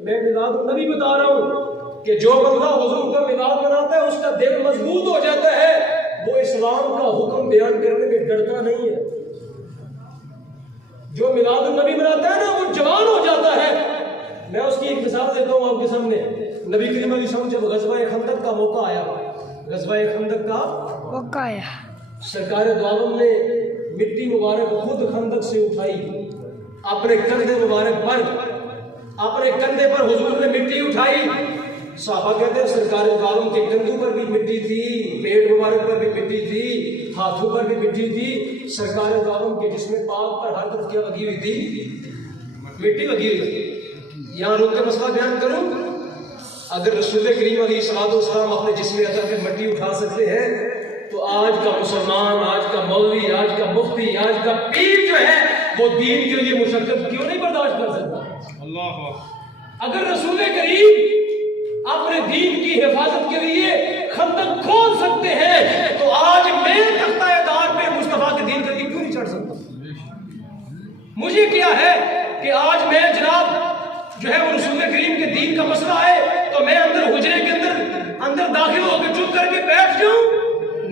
मैं मिलाद नबी बता रहा हूँ कि जो बंदा हुजूर का मिलाद मनाता है उसका दिल मजबूत हो जाता है, वो इस्लाम का हुक्म बयान करने में डरता नहीं है। जो मिलाद नबी मनाता है ना वो जवान हो जाता है। मैं उसकी एक मिसाल देता हूँ आपके सामने। नबी करीम अलैहि सल्लम जब गज़वा खंदक का मौका आया, गज़वा खंदक का मौका आया, सरकार दो आलम ने मिट्टी मुबारक खुद खंदक से उठाई, अपने कंधे मुबारक पर, अपने कंधे पर हुजूर ने मिट्टी उठाई। साहबा कहते हैं सरकार दो आलम के कंधों पर भी मिट्टी थी, पेट मुबारक पर भी मिट्टी थी, हाथों पर भी मिट्टी थी। सरकार दो आलम के जिस्म पाक पर हर तरफ क्या लगी हुई थी? मिट्टी लगी हुई थी। यहाँ रुक के मसला बयान करूं, अगर रसूल करीम अलैहिस्सलाम अपने जिस्म अता पे मिट्टी उठा सकते हैं तो आज का मुसलमान, आज का मौलवी, आज का मुफ्ती, आज का पीर जो है वो दीन के लिए मुशक्कत क्यों नहीं बर्दाश्त कर सकता? अल्लाह। अगर रसूल करीम अपने दीन की हिफाजत के लिए खंदक खोल सकते हैं तो आज मैं तख्ता-ए-दार पे मुस्तफा के दीन के लिए क्यों नहीं चढ़ सकता? मुझे क्या है कि आज मैं जनाब जो है वो रसूल करीम के दीन का मसला है तो मैं अंदर हुजरे के अंदर दाखिल होकर चुप करके बैठ जाऊं?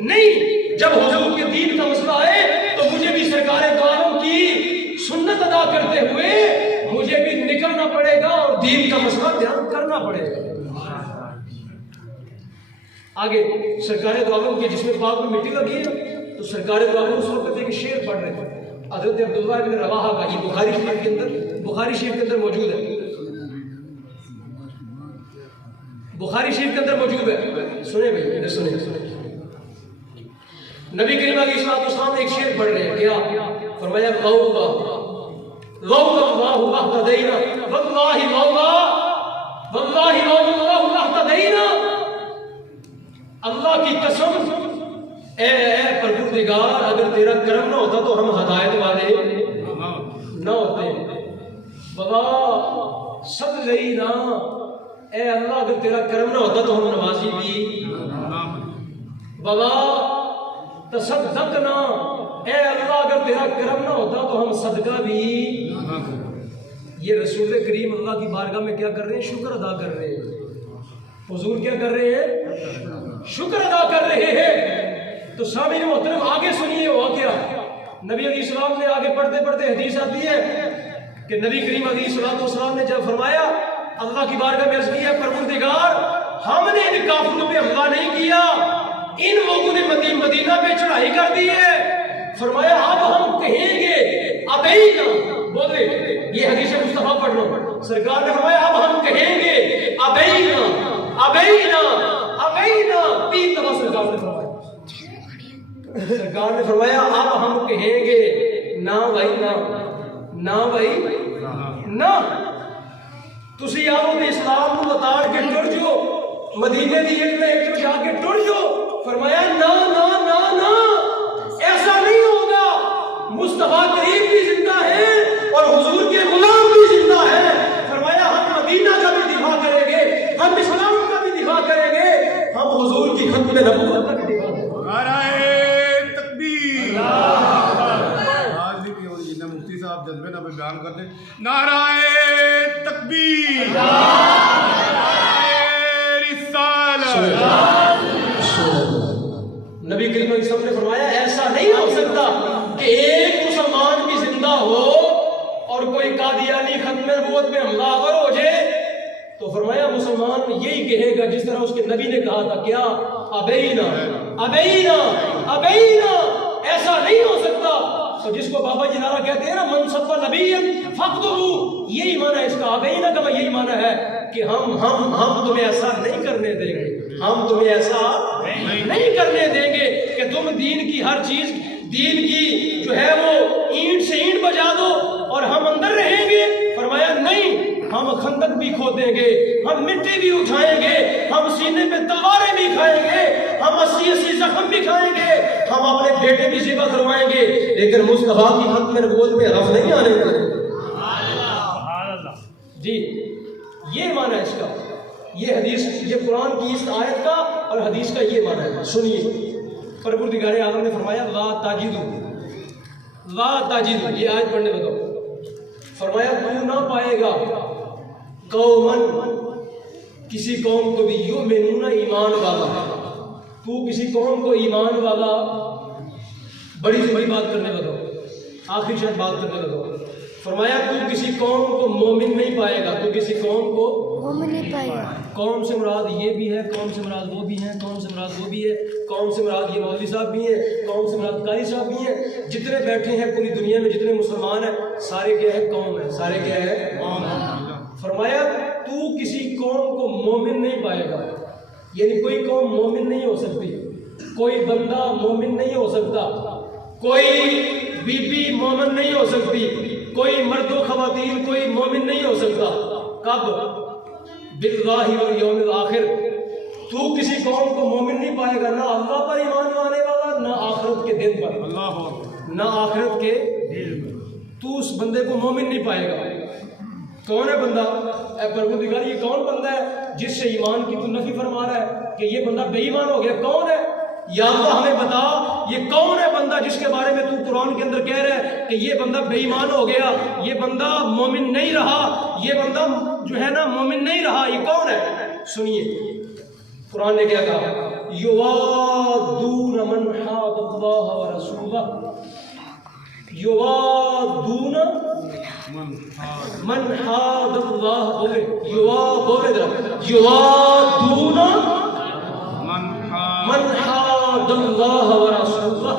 नहीं, जब हुजूर के दीन का मसला है तो मुझे भी सरकार दो आलम की सुन्नत अदा करते हुए मुझे भी निकलना पड़ेगा और दीन का मसला बयान करना पड़ेगा। आगे सरकार दो आलम के जिसमें पाक में मिट्टी लगी है तो सरकार दो आलम उस वक्त एक शेर पढ़ रहे थे हज़रत अब्दुल्ला इब्न रवाहा का, ये बुखारी शरीफ के अंदर मौजूद है, बुखारी शरीफ के अंदर मौजूद है। सुने भाई, इधर सुने। नबी करीम अलैहिस्सलाम एक शेर पढ़ रहे हैं, क्या फरमाया? अल्लाह की कसम, ए परवरदिगार, अगर तेरा करम ना होता तो हम हिदायत वाले ना होते। बाबा सब गई ना, ए अल्लाह अगर तेरा करम ना होता तो हम नमाजी भी। बाबा तसद्दक ना, ए अल्लाह अगर तेरा करम ना होता तो हम सदका भी। ये रसूल करीम अल्लाह की बारगाह में क्या कर रहे हैं? शुक्र अदा कर रहे हैं। हुजूर क्या कर रहे हैं? शुक्र अदा कर रहे हैं। तो सामीन मोहतरम आगे सुनिए हुआ क्या। नबी अलैहिस्सलाम ने आगे पढ़ते पढ़ते हदीस आती है कि नबी करीम अलैहिस्सलाम ने जब फरमाया, अल्लाह की बारगाह में अर्ज़ किया, परवरदिगार हमने इन काफिरों पे हमला नहीं किया, इन लोगों ने मदीना पे चढ़ाई कर दी है। फरमाया अब हम कहेंगे अबैना, बोले ये हदीस मुस्तफा पढ़ लो। सरकार ने फरमाया अब हम कहेंगे अबैना अबैना अबैना, 3 दफा सरकार ने फरमाया। सरकार ने फरमाया अब हम कहेंगे ना भाई ना, ना भाई ना। तुसी आओ तो इस्लाम को बताड़ के टुर जो, मदीने की एक जाके टुर जो। फरमाया ना ना ना ना, ऐसा नहीं होगा। मुस्तफा करीम भी जिंदा है और हुजूर के गुलाम भी जिंदा है। फरमाया हम मदीना का भी दिफा करेंगे, हम इस्लाम का भी दिफा करेंगे, हम हुजूर की खत्म नबूवत का भी दिफा करेंगे। नारे तकबीर। आज भी मुफ्ती साहब जज्बे ना बयान करते, नाराए तकबीर, नबी करीम अलैहिस्सलाम ने फरमाया ऐसा नहीं हो सकता कि एक मुसलमान भी जिंदा हो और कोई कादियानी खत्म नबूवत में हमलावर हो जाए। तो फरमाया मुसलमान यही कहेगा जिस तरह उसके नबी ने कहा था, क्या? अबैना अबैना अबैना, ऐसा नहीं हो सकता। तो जिसको बाबा जी नारा कहते हैं ना, मनसब नबीयन फक्दुहु, यही माना है इसका। अबैना का यही माना है कि हम तुम्हें ऐसा नहीं करने देंगे, हम तुम्हें ऐसा नहीं करने देंगे कि तुम दीन की हर चीज, दीन की जो है वो ईंट से ईंट बजा दो और हम अंदर रहेंगे। फरमाया नहीं, हम खंदक भी खोदेंगे, हम मिट्टी भी उठाएंगे, हम सीने पे तलवारें भी खाएंगे, हम 80 जख्म भी खाएंगे, हम अपने बेटे भी ज़िबा करवाएंगे, लेकिन मुस्तफा की खत्म नबूवत में हरफ नहीं आने देंगे। जी ये माना है इसका। ये हदीस, ये कुरान की इस आयत का और हदीस का ये माना है। सुनिए, परवरदिगार आलम ने फरमाया ला ताजिदू, ला ताजिदू, ये आयत पढ़ने लगाओ। फरमाया तू ना पाएगा, कौमन, किसी कौम को भी युमिनूना ईमान वाला, तू किसी कौम को ईमान वाला, बड़ी से बड़ी बात करने लगा, आखिरी शायद बात करने लगा। फरमाया तू किसी कौम को मोमिन नहीं पाएगा, तू किसी कौम को मोमिन नहीं पाएगा। कौम से मुराद ये भी है, कौम से मुराद वो भी है, कौम से मुराद वो भी है, कौम से मुराद ये मौलवी साहब भी हैं, कौम से मुराद कारी साहब भी हैं। जितने बैठे हैं पूरी दुनिया में, जितने मुसलमान हैं, सारे क्या है? कौम है, सारे क्या है? कौम है। फरमाया तू किसी कौम को मोमिन नहीं पाएगा, यानी कोई कौम मोमिन नहीं हो सकती, कोई बंदा मोमिन नहीं हो सकता, कोई बीबी मोमिन नहीं हो सकती, कोई मर्दो खवातीन कोई मोमिन नहीं हो सकता। कब? बिल्लाहि वल यौमिल आखिर। तू किसी कौम को मोमिन नहीं पाएगा, ना अल्लाह पर ईमान लाने वाला, ना आखिरत के दिन पर, ना आखिरत के दिन पर, तू उस बंदे को मोमिन नहीं पाएगा। कौन है बंदा? परवरदिगार ये कौन बंदा है जिससे ईमान की तू नफी फरमा रहा है कि ये बंदा बेईमान हो गया? कौन है? या अल्लाह हमें बता, ये कौन है बंदा जिसके बारे में तू कुरान के अंदर कह रहा है कि ये बंदा बेईमान हो गया, ये बंदा मोमिन नहीं रहा, ये बंदा जो है ना मोमिन नहीं रहा, ये कौन है? सुनिए कुरान ने क्या कहा, युवादून मन हादल्लाह व रसूलह, युवादून मन हादल्लाह, बोले युवादून मन हादल्लाह व रसूलह।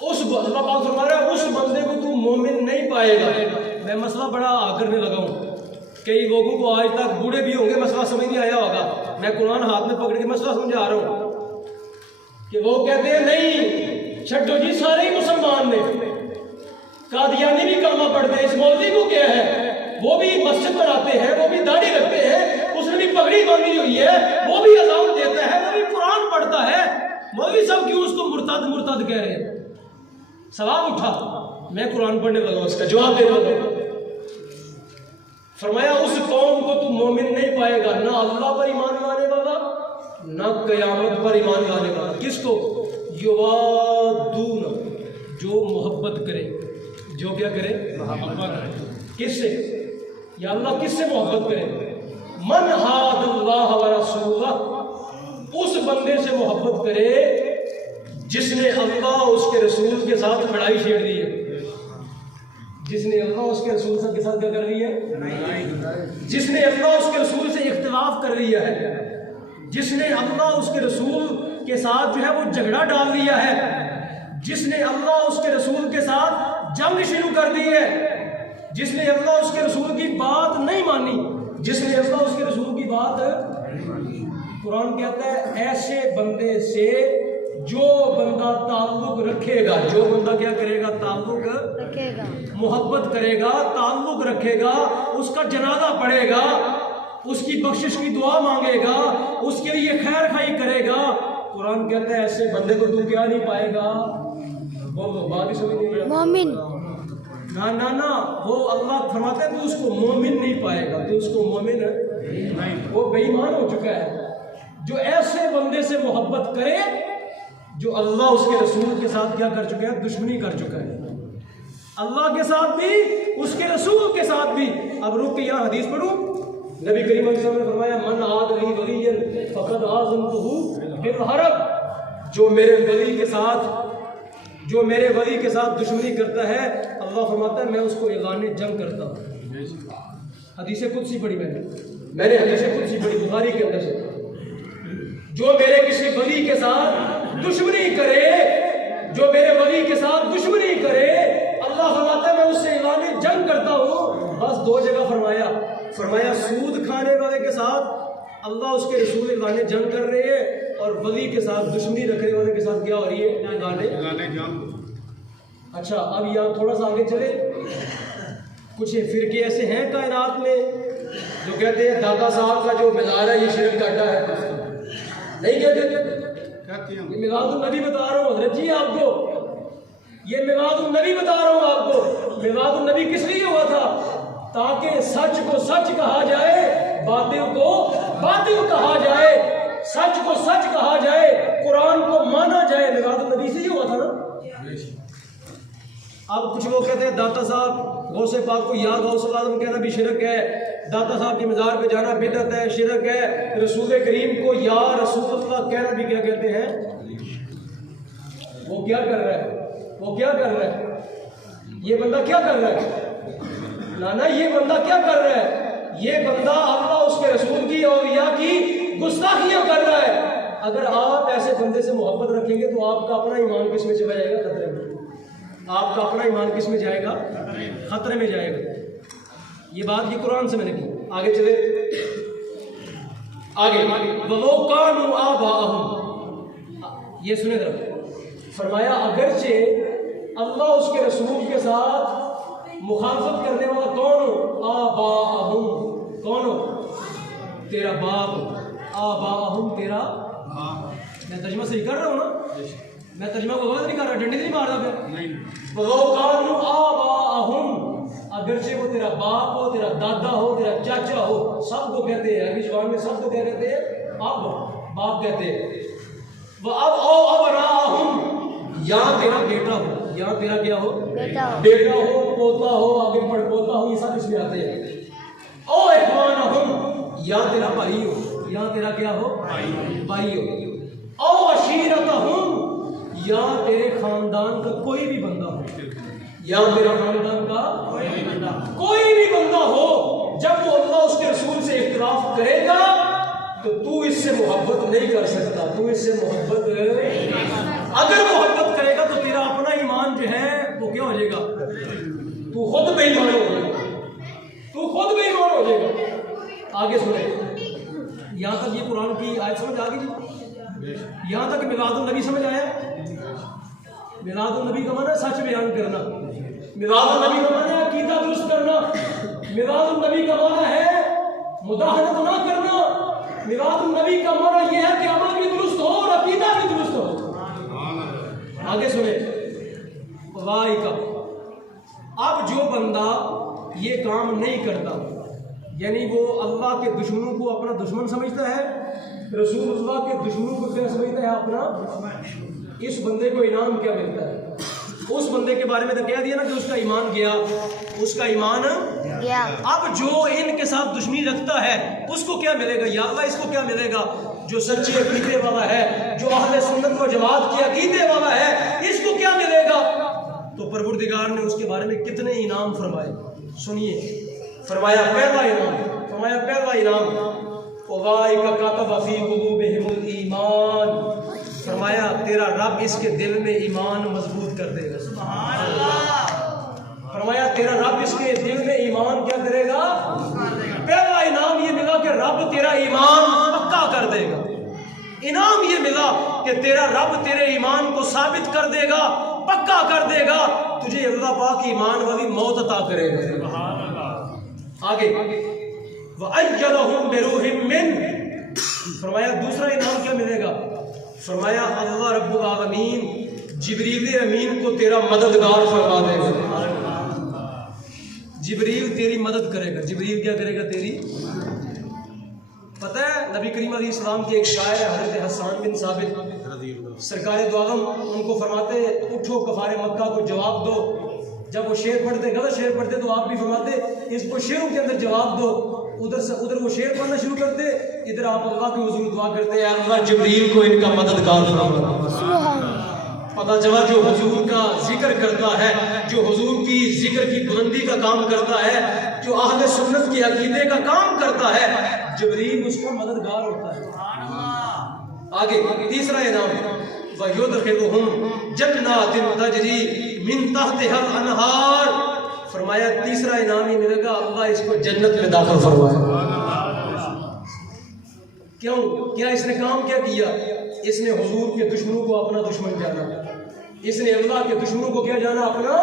उस अल्लाह पाक फरमा रहा है उस बंदे को तू मोमिन नहीं पाएगा। मैं मसला बड़ा आकरने लगा हूँ, कई लोगों को आज तक, बूढ़े भी होंगे, मसला समझ नहीं आया होगा। मैं कुरान हाथ में पकड़ के मसला समझा रहा हूँ कि वो कहते हैं नहीं छड्डो जी, सारे ही मुसलमान ने, कादियानी भी कलमा पढ़ते हैं, इस मौलवी को क्या है, वो भी मस्जिद बनाते हैं, वो भी दाढ़ी रखते हैं, उसने भी पगड़ी बांधी हुई है, वो भी अज़ान देता है, वो भी कुरान पढ़ता है, मौलवी साहब क्यों उसको मुर्ताद मुर्ताद कह रहे हैं? सवाल उठा, मैं कुरान पढ़ने लगा, उसका जवाब देने लगा। फरमाया उस कौम को तू मोमिन नहीं पाएगा, ना अल्लाह पर ईमान लाने वाला, ना कयामत पर ईमान लाने वाला। किसको? युवादून, जो मोहब्बत करे, जो क्या करे? मोहब्बत। किससे? या अल्लाह किससे मोहब्बत करे? मन हादल्लाह व रसूलह, उस बंदे से मोहब्बत करे जिसने अल्लाह उसके रसूल के साथ लड़ाई छेड़ दी है, जिसने अल्लाह उसके रसूल के साथ क्या कर दी है? जिसने अल्लाह उसके रसूल से इख्तिलाफ कर लिया है, जिसने अल्लाह उसके रसूल के साथ जो है वो झगड़ा डाल दिया है, जिसने अल्लाह उसके रसूल के साथ जंग शुरू कर दी है, जिसने अल्लाह उसके रसूल की बात नहीं मानी, जिसने अल्लाह उसके रसूल की बात, कुरान कहता है ऐसे बंदे से जो बंदा ताल्लुक रखेगा, जो बंदा क्या करेगा? ताल्लुक रखेगा, मोहब्बत करेगा, ताल्लुक रखेगा, उसका जनाजा पढ़ेगा, उसकी बख्शिश की दुआ मांगेगा, उसके लिए खैर खाई करेगा। कुरान कहता है ऐसे बंदे को तू क्या नहीं पाएगा? वो बात ही समझ नहीं, मोमिन। ना ना ना, वो अल्लाह फरमाते हैं तू उसको मोमिन नहीं पाएगा, तू उसको मोमिन नहीं, वो बेईमान हो चुका है। जो ऐसे बंदे से मोहब्बत करे जो अल्लाह उसके रसूल के साथ क्या कर चुका है? दुश्मनी कर चुका है, अल्लाह के साथ भी, उसके रसूल के साथ भी। अब रुक के यहाँ हदीस पढ़ूं, नबी करीम सल्लल्लाहु अलैहि वसल्लम ने फरमाया मन आदली वलियन फक़द आज़मतुहु बिल हरब, जो मेरे वली के साथ, जो मेरे वली के साथ दुश्मनी करता है, अल्लाह फरमाता है मैं उसको ऐलान जंग करता हूँ। हदीस कुदसी पढ़ी मैंने हदीस कुदसी पढ़ी बुखारी के अंदर से, जो मेरे किसी वली के साथ दुश्मनी करे, जो मेरे वली के साथ दुश्मनी करे, अल्लाह फरमाता है मैं उससे ऐलान जंग करता हूँ। बस दो जगह फरमाया सूद खाने वाले के साथ अल्लाह उसके रसूल ऐलान जंग कर रहे हैं, और वली के साथ दुश्मनी रखने वाले के साथ क्या हो रही है? ऐलान जंग। अच्छा, अब यहाँ थोड़ा सा आगे चले, कुछ फिरके ऐसे हैं कायनात में जो कहते हैं दादा साहब का जो मीनार है ये शिरक का अड्डा है। नहीं कहते, ये मिलादुन नबी बता रहा हूँ हज़रत जी आपको, ये मिलादुन नबी बता रहा हूँ आपको। मिलादुन नबी किस लिए हुआ था? ताकि सच को सच कहा जाए, बातिल को बातिल कहा जाए, सच को सच कहा जाए, कुरान को माना जाए। मिलादुन नबी से ही हुआ था ना। अब कुछ लोग कहते हैं दाता साहब गौसे पाक को या गौसल आजम कहना भी शिरक है, दाता साहब के मज़ार पे जाना बिदअत है, शिरक है। रसूल करीम को या रसूलुल्लाह कहना भी क्या कहते हैं? वो क्या कर रहा है? वो क्या कर रहा है? ये बंदा क्या कर रहा है? ना ये बंदा क्या कर रहा है? ये बंदा अल्लाह उसके रसूल की और या की गुस्ताखियां कर रहा है। अगर आप ऐसे बंदे से मोहब्बत रखेंगे तो आपका अपना ईमान किस में चला जाएगा? खतरे में। आपका अपना ईमान किस में जाएगा? खतरे में जाएगा। ये बात ये कुरान से मैंने की। आगे चले, आगे वो कानू आबाअहुम, ये सुने जरा, फरमाया अगरचे अल्लाह उसके रसूल के साथ मुखालफत करने वाला कौन हो? आबाअहुम, कौन हो? तेरा बाप। आबाअहुम तेरा, मैं तर्जुमा सही कर रहा हूँ ना? मैं तर्जुमा को गलत नहीं कर रहा, डंडी नहीं मार रहा फिर। वो कानू आबाअहुम, अगरचे वो तेरा बाप हो, तेरा दादा हो, तेरा चाचा हो, सबको कहते हैं अभी जवान में सबको क्या कहते हैं? अब बाप कहते हैं। वो अब राहुम, या तेरा बेटा हो, या तेरा क्या हो? बेटा हो, पोता हो, आगे पढ़ पोता हो, ये सब इसमें आते हैं। ओ इख्वानहुम, या तेरा भाई हो, या तेरा क्या हो? भाई हो। ओ अशीरतहुम, या तेरे खानदान का कोई भी बंदा हो, या तेरा खानदान का कोई भी बंदा हो, जब वो अल्लाह उसके रसूल से इख्तिलाफ करेगा तो तू इससे मोहब्बत नहीं कर सकता। तू इससे मोहब्बत, अगर मोहब्बत करेगा तो तेरा अपना ईमान जो है वो क्या हो जाएगा? तू खुद बेईमान हो जाएगा, तू खुद बेईमान हो जाएगा। आगे सुने, यहाँ तक ये कुरान की आयत समझ आ गई? यहाँ तक मिलादुन नबी समझ आया? मिलादुन नबी का माना सच बयान करना, मिलादुन नबी का माना है अकीदा दुरुस्त करना, मिलादुन नबी का माना है मुदाहनत ना करना, मिलादुन नबी का माना यह है कि अमल भी दुरुस्त हो और अकीदा भी दुरुस्त हो। आगे सुने, वाई का, अब जो बंदा ये काम नहीं करता, यानी वो अल्लाह के दुश्मनों को अपना दुश्मन समझता है, रसूलुल्लाह के दुश्मनों को क्या समझता है? अपना। इस बंदे को इनाम क्या मिलता है? उस बंदे के बारे में तो कह दिया ना कि उसका ईमान गया, उसका ईमान गया। अब जो इनके साथ दुश्मनी रखता है उसको क्या मिलेगा? या अल्लाह इसको क्या मिलेगा? जो सच्चे अकीदे वाला है, जो अहले सुन्नत व जमात के अकीदे वाला है, इसको क्या मिलेगा? तो परवरदिगार ने उसके बारे में कितने इनाम फरमाए, सुनिए। फरमाया पहला इनाम, फरमाया पहला इनाम उलाइका कतब फी कुलूबिहिमुल ईमान, फरमाया तेरा रब इसके दिल में ईमान मजबूत कर देगा। सुभान अल्लाह। फरमाया तेरा रब इसके दिल में ईमान क्या करेगा? पहला इनाम ये मिला कि रब तेरा ईमान पक्का कर देगा। इनाम ये मिला कि तेरा रब तेरे ईमान को साबित कर देगा, पक्का कर देगा, तुझे अल्लाह पाक ईमान वाली मौत अता करेगा। सुभान अल्लाह। आगे वअय्यदहुम बिरूहिम मिन, फरमाया दूसरा इनाम क्या मिलेगा? फरमाया अल्लाह रब्बुल आलमीन जिब्रील अमीन को तेरा मददगार फरमा देगा। जिब्रील तेरी मदद करेगा। जिब्रील क्या करेगा? तेरी। पता है नबी करीम अलैहिस्सलाम के एक शायर है हज़रत हसन बिन साबित, सरकार दो आलम उनको फरमाते उठो कफारे मक्का को जवाब दो। जब वो शेर पढ़ते, गलत शेर पढ़ते, तो आप भी फरमाते इसको शेरों के अंदर जवाब दो। उधर से उधर वो शेर पढ़ना शुरू करते, इधर आप अल्लाह के हुजूर दुआ करते हैं अल्लाह जिब्रील को इनका मददगार फरमा। पता चला जो हुजूर का जिक्र करता है, जो हुजूर की जिक्र की बुलंदी का काम करता है, जो अहले सुन्नत के अकीदे का काम करता है, जिब्रील उसका मददगार होता है। आगे तीसरा इनाम वयुदखिलुहुम जन्नातिन तजरी मिन तहतिहल अनहार, फरमाया तीसरा इनाम ही मिलेगा अल्लाह इसको जन्नत में दाखिल फरमाए। क्यों? क्या इसने काम क्या किया? इसने हुजूर के दुश्मनों को अपना दुश्मन जाना, इसने अल्लाह के दुश्मनों को क्या जाना? अपना।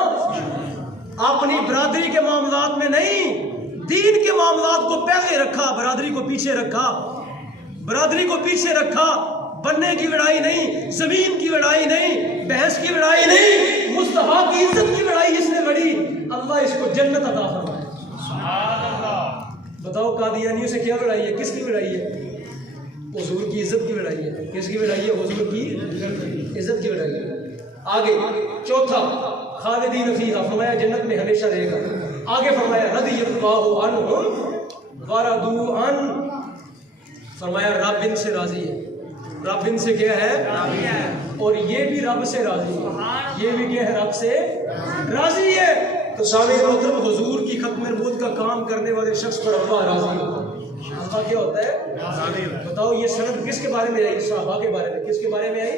अपनी बरादरी के मामलात में नहीं, दीन के मामलात को पहले रखा, बरादरी को पीछे रखा, बरादरी को पीछे रखा। बनने की लड़ाई नहीं, जमीन की लड़ाई नहीं, बहस की लड़ाई नहीं, मुस्तफा की इज्जत की लड़ाई इसने लड़ी, अल्लाह इसको जन्नत अता फरमाए। सुभान अल्लाह। बताओ कादियानियों से क्या लड़ाई है? किसकी लड़ाई है? हुजूर की इज्जत की लड़ाई है। किसकी लड़ाई है? हुजूर की इज्जत की लड़ाई है। आगे चौथा खालिदीन फीहा, फरमाया जन्नत में हमेशा रहेगा। आगे फरमाया रज़ियल्लाहु अन्हुम व रदू अन, फरमाया रब इनसे राजी है। रब इनसे क्या है? और ये भी रब से राजी है, ये भी क्या है? रब से राजी है। तो सामने मतलब हुजूर की खत्म नबूवत का काम करने वाले शख्स पर अल्लाह राजी होता है। अल्लाह क्या होता है? बताओ ये सनद किसके बारे में आई? सहाबा के बारे में। किसके बारे में आई?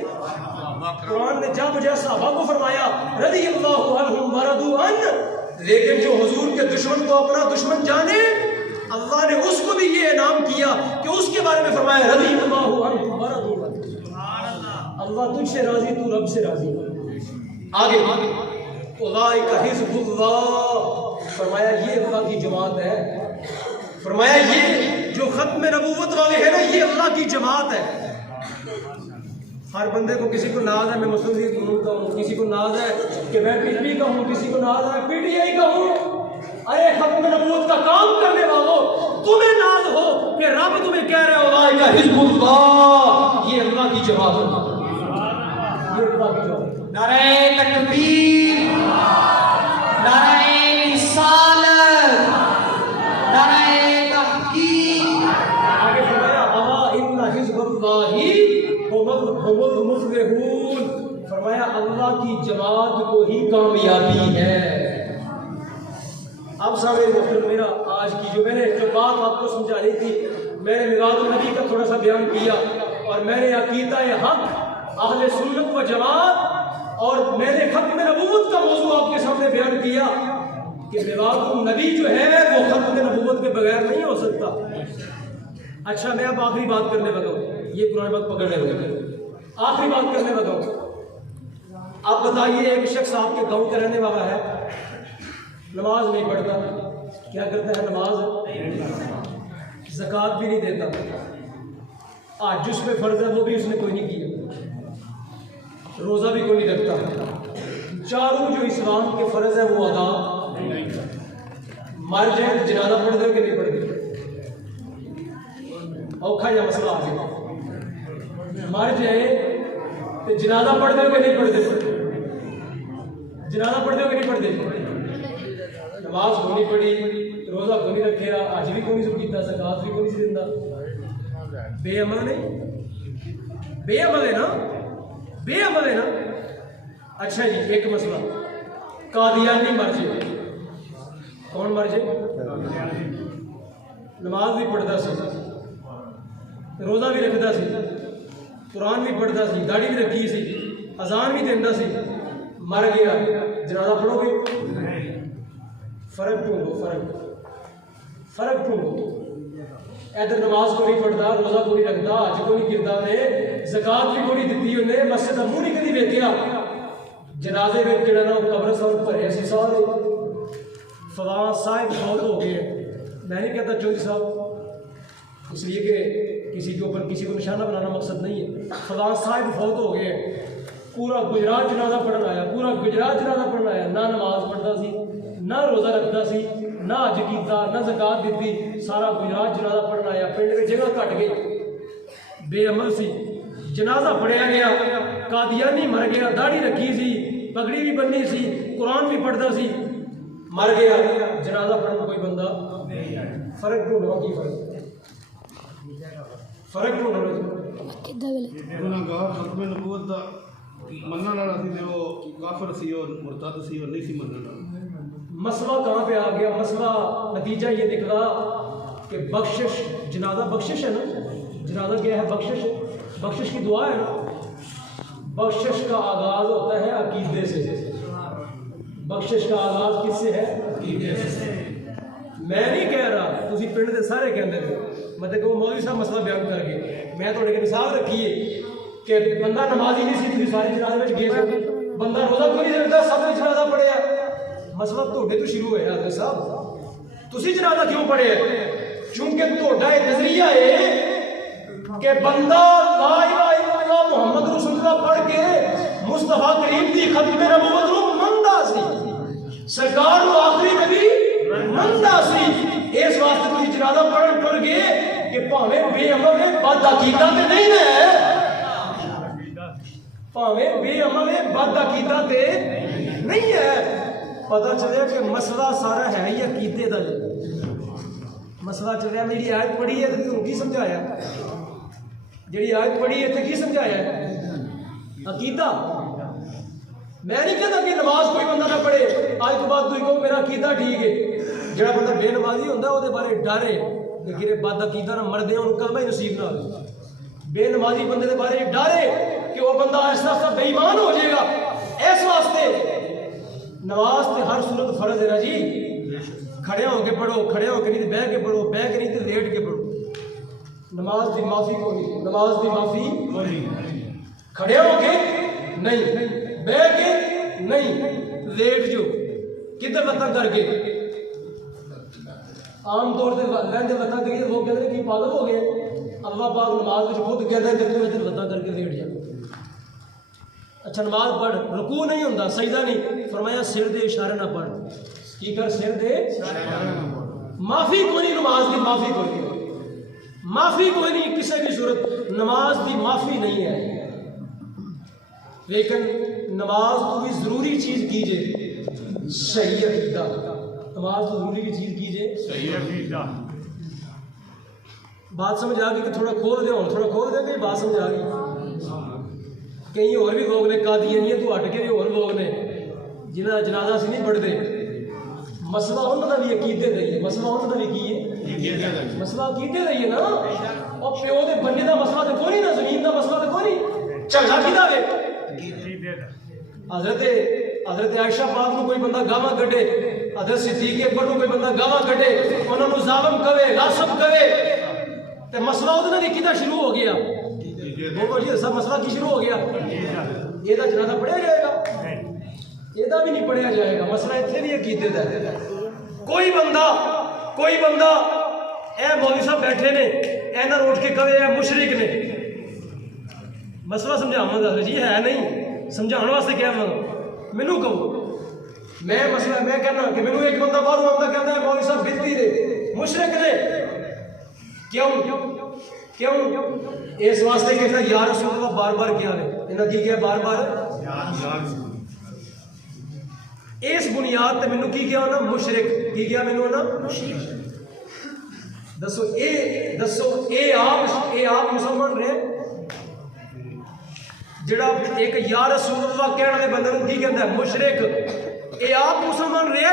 कुरान ने जब सहाबा को फरमाया रज़ियल्लाहु अन्हुम व रदू अन, लेकिन जो हुजूर के दुश्मन को अपना दुश्मन जाने, अल्लाह ने उसको भी ये इनाम किया कि उसके बारे में फरमाया रज़ियल्लाहु अन्हुम व रदू अन। अल्लाह तुझसे राजी, तू रब से राजी। आगे उलाइका हिज़्बुल्लाह, फरमाया ये अल्लाह की जमात है। फरमाया ये जो खत्म नबूवत वाले हैं ना, ये अल्लाह की जमात है। हर बंदे को किसी को नाज है मैं मुस्लिम लीग नून का हूँ, किसी को नाज है कि मैं पीपी का हूँ, किसी को नाज है पीटीआई का हूँ। अरे खत्म नबूवत का काम करने वालों, तुम्हें नाज हो कि रब तुम्हें कह रहे हो उलाइका हिज़्बुल्लाह, ये अल्लाह की जमात है, ये अल्लाह की जमात। नारे तकबीर, नारे रिसालत, नारे तहकीक। आगे फरमाया अला इन्ना हिज़्बुल्लाहि हुमुल मुफ़्लिहून, फरमाया अल्लाह की जमात को ही कामयाबी है। अब सामने दोस्तों मेरा आज की जो मैंने जो बात आपको समझानी थी, मैंने मिलादुन नबी का थोड़ा सा बयान किया, और मैंने अकीदा हक अहले सुन्नत व जमात, और मैंने खत्म नबूवत का मौजू आपके सामने बयान किया कि मिलादुन नबी जो है वो खत्म नबूवत के बगैर नहीं हो सकता। अच्छा मैं अब आखिरी बात करने लगा हूँ, ये पुरानी बात पकड़ने लगा, आखिरी बात करने लगा हूँ। आप बताइए एक शख्स आपके गांव का रहने वाला है, नमाज नहीं पढ़ता, क्या करता है? नमाज, ज़कात भी नहीं देता, आज जिस पे फर्ज है वो भी उसने कोई नहीं किया, रोज़ा भी कोई नहीं रखता, चारों जो इस्लाम के फर्ज है वो अदा, मर जाए जनाजा पढ़ दे कि नहीं पढ़ दे? औखा या मसला आ गया, मर जाए तो जनाजा पढ़ दे कि नहीं पढ़ दे? जनाजा पढ़ दे कि नहीं पढ़ दे? नमाज को नहीं पढ़ी, रोज़ा को नहीं रखे, आज भी कोई नहीं किया, ज़कात भी कोई नहीं दिंदा, बेअमल नहीं, बेअमल है ना, बेअमल है ना। अच्छा जी एक मसला, कादियानी मर जाए, कौन मर जाए? नमाज भी पढ़ता सी, रोज़ा भी रखता सी, कुरान भी पढ़ता सी, दाढ़ी भी रखी सी, अजान भी देता सी, मर गया, जनाजा पढ़ोगे? फर्क ढूंढो, फर्क ढूंढो। इधर नमाज को नहीं पढ़ता, रोज़ा को नहीं रखता, हज को नहीं गिरता, ने ज़कात भी को नहीं दी, उन्हें मस्जिद मुँह नहीं कभी वेख्या, जनाजे में जड़ा ना कब्रिस्तान भरे सी सारे, फलां साहिब फौत हो गए। मैं नहीं कहता चौधरी साहब, इसलिए कि किसी के ऊपर किसी को निशाना बनाना मकसद नहीं है, फलां साहिब फौत हो गए, पूरा गुजरात जनाजा पढ़न आया, पूरा गुजरात जनाजा पढ़न आया, ना नमाज पढ़ता सी, ना रोज़ा रखता सी, ना हज किया, ना ज़कात दी, सारा गुजरात जनाजा पढ़न आया, पिंड में जगह घट गई, बेअमल सी, जनाजा पढ़िया गया, कादियानी मर गया, दाढ़ी रखी सी, पगड़ी भी बन्नी सी, कुरान भी पढ़ता सी, मर गया, जनाजा पढ़ने कोई बंदा फर्क ढूंढो, की फर्क ढूंढो। गुनाहगार खत्म नबूवत दा मनने वाला सी ते वो काफिर सी और मुर्तद सी और नहीं सी मनने वाला। मसला कहाँ पे आ गया? मसला नतीजा ये निकला कि बख्शिश, जनाजा बख्शिश है ना, जनाजा क्या है? बख्शिश, बख्शिश की दुआ है ना। बख्शिश का आगाज होता है अकीदे से, बख्शिश का आगाज किससे है? अकीदे से। मैं नहीं कह रहा, तुसी पिंड के सारे कहते हो, मतलब कि वो मौलवी साहब मसला बयान कर गए, मैं थोड़े के मिसाल रखी है कि बंदा नमाज ही नहीं सी, तुसी सारे जनाजे में गए, बंदा रोज़ा कोई नहीं रखता, सब जनाजा पढ़िया, मसला थोड़े तो शुरू होया है साहब, तुसी जनाजा क्यों पढ़े? क्योंकि थोड़ा नजरिया है कि बंदा ला इलाहा इल्लल्लाह मुहम्मद रसूलुल्लाह पढ़ के मुस्तफा करीम दी खत्म नबूवत नु मंदा सी, सरकार नु आखिरी नबी मंदा सी, इस वास्ते तुसी जनाजा पढ़न टुर गए कि भावें बेअमल है बद अकीदा ते नहीं है, भावें बेअमल है बद अकीदा ते नहीं है, पता चलिया कि मसला सारा है ही अकीदे का। मसला चलिया मेरी आयत पढ़ी है तो की समझाया, जी आयत पढ़ी है तो की समझाया अकीदा। मैं नहीं कहता कि नमाज कोई बंदा ना पढ़े, आज तो बाद तुम कहो मेरा अकीदा ठीक है। जो बंदा बेनमाजी होता वो बारे डर है कि बद अकीदा ना मरदे कलमा ही नसीब ना हो। बेनमाजी बंदे के बारे डर है कि वह बंदा ऐसा ऐसा बेईमान हो जाएगा। इस वास्ते नमाज तो हर सूरत फर्ज है ना जी। खड़े होके पढ़ो, खड़े होके नहीं तो बह के पढ़ो, बह के नहीं तो लेट के पढ़ो। नमाज की माफी को नहीं, नमाज की माफी को नहीं। खड़े होके नहीं, बह के नहीं, लेट जो किधर वतन करके आम तौर से लहंदे वतन करके लोग कहते हैं कि पागल हो गए। अल्लाह पाक नमाज में खुद कहता है कितने वतन वतन करके लेट जा। अच्छा नमाज पढ़, रुकू नहीं होता, सजदा नहीं, फरमाया सिर दे इशारे ना पढ़। की कर सिर दे माफी कोई नहीं, नमाज की माफी कोई नहीं, माफी कोई नहीं किसी भी सूरत नमाज की माफी नहीं है। लेकिन नमाज तो भी जरूरी चीज कीजिए सही अकीदा। नमाज तो जरूरी चीज कीजिए सही अकीदा। बात समझ आ गई कि थोड़ा खोल दो, थोड़ा खोल दे कि बात समझ आ गई। कई और भी लोग ने कादियानियत तो हट के भी और लोग ने जिन्हें जनाजा से नहीं पढ़ते। मसला उन्होंने भी अकीदे दा ही, मसला उन्होंने भी की है, मसला अकीदे दा ही है ना। और प्यो के बंदे का मसला तो कोई ना, जमीन का मसला तो कोई नहीं, झगड़ा किदा वे। हजरत आयशा पाक को कोई बंदा गावा कटे, हजरत सिद्दीक अकबर को कोई बंदा गावा कटे, उन्होंने जालिम कहे, गासिब कहे, तो मसला उन्होंने किदा शुरू हो गया। बोलो जी सब मसला की शुरू हो गया। ਇਹਦਾ जनाजा पढ़िया जाएगा, ਇਹਦਾ भी नहीं पढ़िया जाएगा। मसला इतने भी अकीदे दा है। कोई बंदा ए मौलवी साहब बैठे ने, इन्होंने उठ के कहे ए मुशरिक ने। मसला समझावा जी है नहीं, समझाने वास्ते क्या मैनू कहो। मैं मसला मैं कहना कि मैनू एक बंदा बाहरों आता कहता है मौलवी साहब बिदती ने, मुशरिक ने। क्यों इस वास्ते कहता या रसूल अल्लाह बार बार क्या है, इन्हें की किया बार बार इस बुनियाद ते मैनू की किया ना मुशरिक की किया मैनू ना। दसो ए आप मुसलमान रहे जिहड़ा एक या रसूल अल्लाह कहने वाले बंदे नूं की कहंदा है मुशरिक। ए आप मुसलमान रहे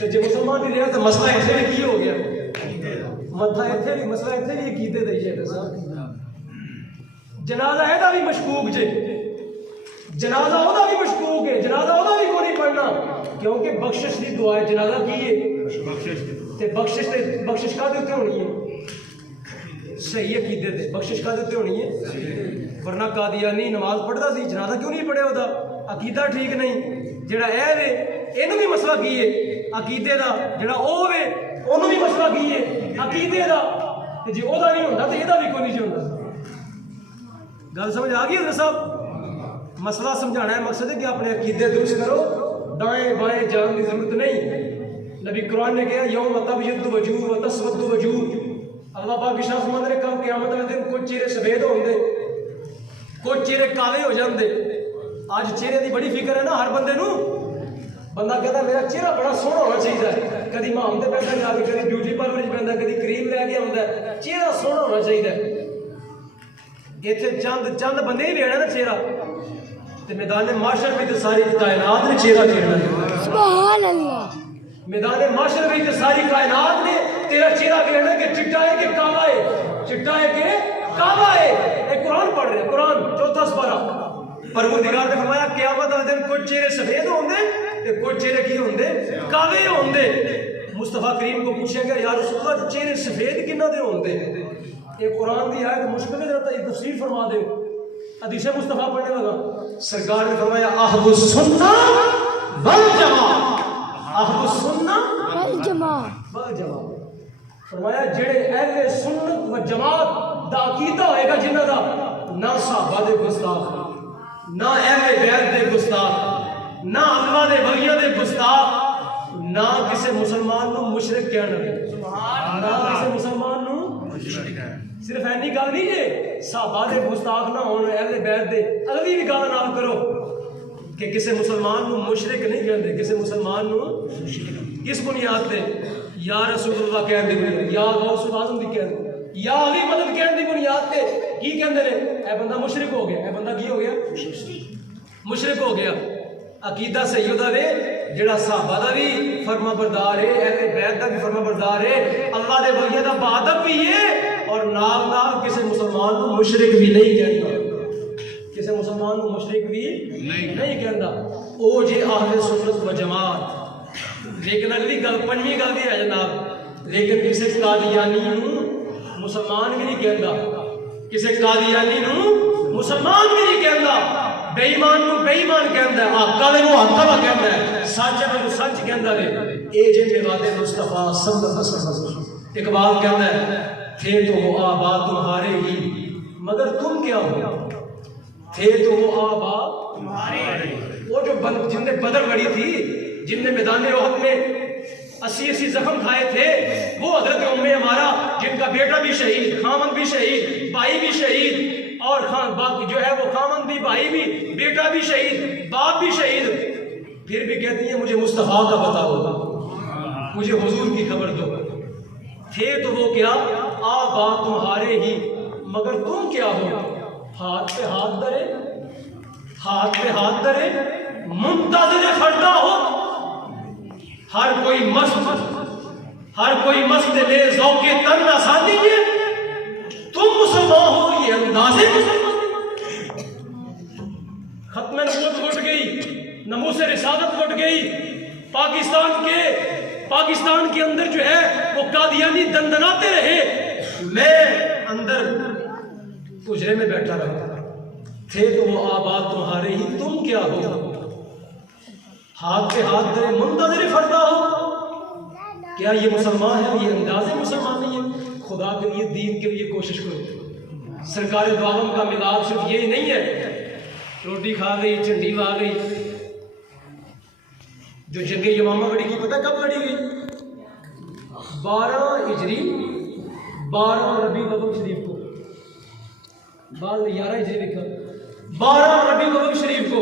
ते जे मुसलमान नहीं रहे तो मसला इत्थे भी की हो गया, मथा इत्थे भी मसला इत्थे भी अकीदे दा ही है। जनाजा एदा भी मशकूक जे, जनाजा ओदा भी मशकूक है, जनाजा ओदा भी कोई नहीं पढ़ना क्योंकि बख्शिश की दुआ है। जनाजा की है ते बख्शिश काहदे उत्ते होनी है, सही अकीदे ते बख्शिश काहदे उत्ते होनी है। वरना कादियानी नमाज पढ़ता सी, जनाजा क्यों नहीं पढ़िया, ओदा अकीदा ठीक नहीं। जिहड़ा ए वे इहनूं भी मसला की है अकीदे दा, जिहड़ा ओ वे ओनूं भी मसला की है अकीदे दा, ते जे ओदा नहीं होंदा ते इहदा भी कोई नहीं होंदा। गल समझ आ गई हज़रत साहब? मसला समझाना है, मकसद है कि अपने अकीदे दुरुस्त करो, दाएं बाएं जाने की जरूरत नहीं। नबी कुरान ने कहा यौम तबयद्दु वजूह व तस्वद्दु वजूह। अल्लाह पाक की शान फरमाते हैं कल क़यामत वाले दिन कुछ चेहरे सफेद होंगे, कुछ चेहरे काले हो जाते। आज चेहरे की बड़ी फिक्र है ना हर बंदे नूं। बंदा कहता मेरा चेहरा बड़ा सोहना होना चाहिए, कभी माम ते पैसा जाके, कभी ब्यूटी पार्लर च पैंदा, कभी क्रीम लैके आउंदा, चेहरा सोहना होना चाहिए। इत्थे चंद बंदे ही लेना ना चेहरा, ते मैदान माशर में तो सारी कायनात ने चेहरा फेरना। सुभान अल्लाह। मैदान माशर में तो सारी कायनात ने तेरा चेहरा फेरना कि चिट्टा है कि काला है, चिट्टा है कि काला है। एक कुरान पढ़ रहे, कुरान 4 पारा। परवरदिगार ने फरमाया क़यामत वाले दिन कुछ चेहरे सफेद होंगे ते कुछ चेहरे की होंगे काले होंगे। मुस्तफा करीम को पूछा गया यार रसूल अल्लाह चेहरे सफेद किन्ना दे होंगे? ये कुरान की आयत मुश्किल है, तफसीर फरमा दे। हदीस मुस्तफा पढ़ने लगा, सरकार ने फरमाया अहलुस सुन्ना वल जमा, अहलुस सुन्ना वल जमा, फरमाया जेड़े अहले सुन्नत व जमात दा अकीदा होएगा जिन्हां दा ना सहाबा दे गुस्ताख, ना अहले बैत दे गुस्ताख, ना अल्लाह दे वलियां दे गुस्ताख, ना किसी मुसलमान नूं मुशरिक कहना, ना किसी मुसलमान नूं सिर्फ ऐनी गल नहीं जे सहाबा दे गुस्ताख ना होण, अहले बैत दे अगली भी गल नाल करो। कि किसी मुसलमान को मुशरिक नहीं कहते, किसी मुसलमान को किस बुनियाद पे या रसूलुल्लाह कहते हैं, या गौसुल आज़म दी कहते, या अली मदद कहने की बुनियाद पे की कहते हैं ए बंदा मुशरिक हो गया, ए बंदा की हो गया, मुशरिक हो गया। अकीदा सही होता वे जेड़ा सहाबा दा भी फरमा बरदार है, अहले बैत दा भी फरमा बरदार है, अल्लाह दे वलियां दा बादब भी है, और नाल नाल किसी मुसलमान को मुशरिक भी नहीं कहता, किसी मुसलमान को मुशरिक भी नहीं कहता। ओ जे अहले सुन्नत व जमात। लेकिन अगली गल पंजवीं गल भी है जनाब, लेकिन किसी कादियानी मुसलमान भी नहीं कहता, किसी कादियानी मुसलमान भी नहीं कहता, बेईमान को बेईमान कहता है, आका ने आका कहता है, सच को सच कहता है। ए जे मिलादे मुस्तफा सल्लल्लाहु अलैहि वसल्लम। इकबाल कहता है थे तो वो आबा तुम्हारे ही मगर तुम क्या हो, थे तो वो आबा तुम्हारे। वो जो जिनने बदर लड़ी थी, जिनने मैदान उहद में 80 जख्म खाए थे, वो हजरत उम्मे हमारा जिनका बेटा भी शहीद, खामन भी शहीद, भाई भी शहीद, और खान बाप जो है वो खामन भी, भाई भी, बेटा भी शहीद, बाप भी शहीद, फिर भी कहती है मुझे मुस्तफा का बताओ, मुझे हुजूर की खबर दो। थे तो वो क्या आबा तुम्हारे ही मगर तुम क्या हो, हाथ पे हाथ धरे, हाथ पे हाथ धरे, मुंतज़िर फरदा हो। हर कोई मस्त ले ज़ौक़े तन आसानी है, तुम मुसलमान हो ये अंदाज़े मुसलमान। खत्म नबूवत लुट गई, नमूसे रिसालत लुट गई। पाकिस्तान के अंदर जो है वो कादियानी दंदनाते रहे, मैं अंदर उजरे में बैठा रहा। थे तो वो आबाद तुम्हारे ही तुम क्या हो, हाथ पे हाथ धरे मुंतज़िर फरदा हो। क्या ये मुसलमान है, ये अंदाज़े मुसलमान नहीं है। खुदा के लिए दीन के लिए कोशिश करो। सरकार दो आलम का मिलाद सिर्फ ये नहीं है रोटी खा गई झंडी ला गई। जो जंगे यमामा लड़ी गई पता कब लड़ी गई, 12 हिजरी 12 रबी अव्वल शरीफ को, 11 हिजरी लिखा, 12 रबी अव्वल शरीफ को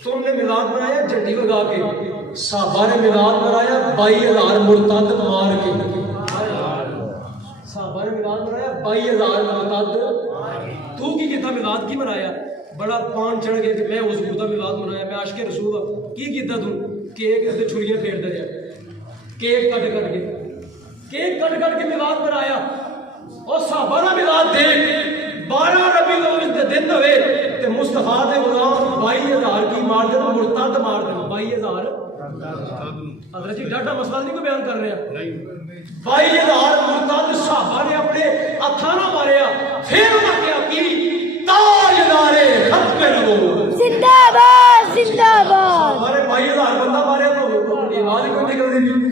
तुमने मिलाद बनाया झंडी लगा के, साहबा ने मिलाद बनाया 22,000 मुर्तद मार के, साहबा ने मिलाद बनाया 22,000 मुर्तद। तू की किता मिलाद की मनाया, बड़ा पान चढ़ गया कि मैं हुजूर दा मिलाद मनाया, मैं आशिक रसूल की किता तू, केक ते छुरियां फेरदा जा, केक कट के मिलाद बनाया। और साहबा दा मिलाद देख 12 रबी अव्वल दे दिन होवे ते मुस्तफा दे गुलाम 22,000 की मार देन, मुर्तद मार देन 22,000। हजरत जी डाटा मसला नहीं कोई बयान कर रहे हैं। 22,000 मुर्तद साहबा ने अपने हत्थां नाल मारिया। फिर उन्हें क्या की, ताजदारे खत्म नबूवत जिंदाबाद जिंदाबाद। हमारे 22,000 बंदा मारे तो आवाज क्यों निकल रही थी।